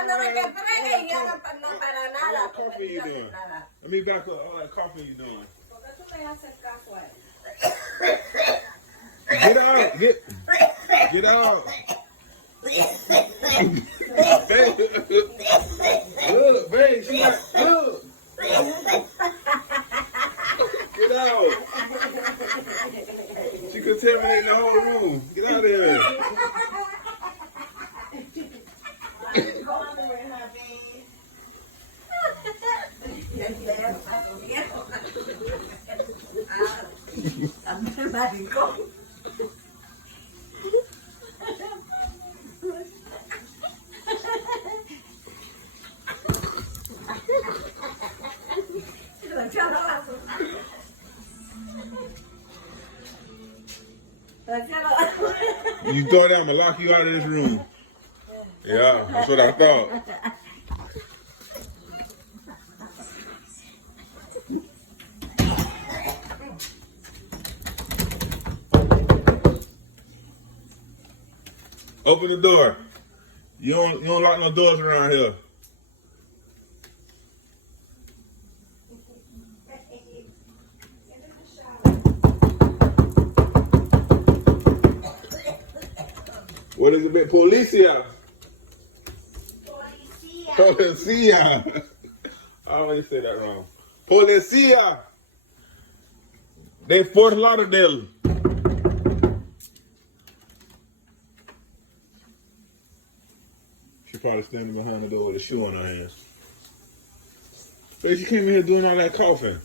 cuando me entregue ya no para nada. What coffee you doing? Let me back up. All that coffee you doing? ¿Por qué tú me haces caso a él? Get out. Get out. Look, babe, she got, look. Get out. She contaminating the whole room. Get out of here. You thought I'm gonna lock you out of this room. Yeah, that's what I thought. Open the door. You don't lock no doors around here. What is it? Policia. Policia. I always say that wrong. Policia. They Fort Lauderdale. She probably standing behind the door with a shoe on her hands. But she came in here doing all that coughing.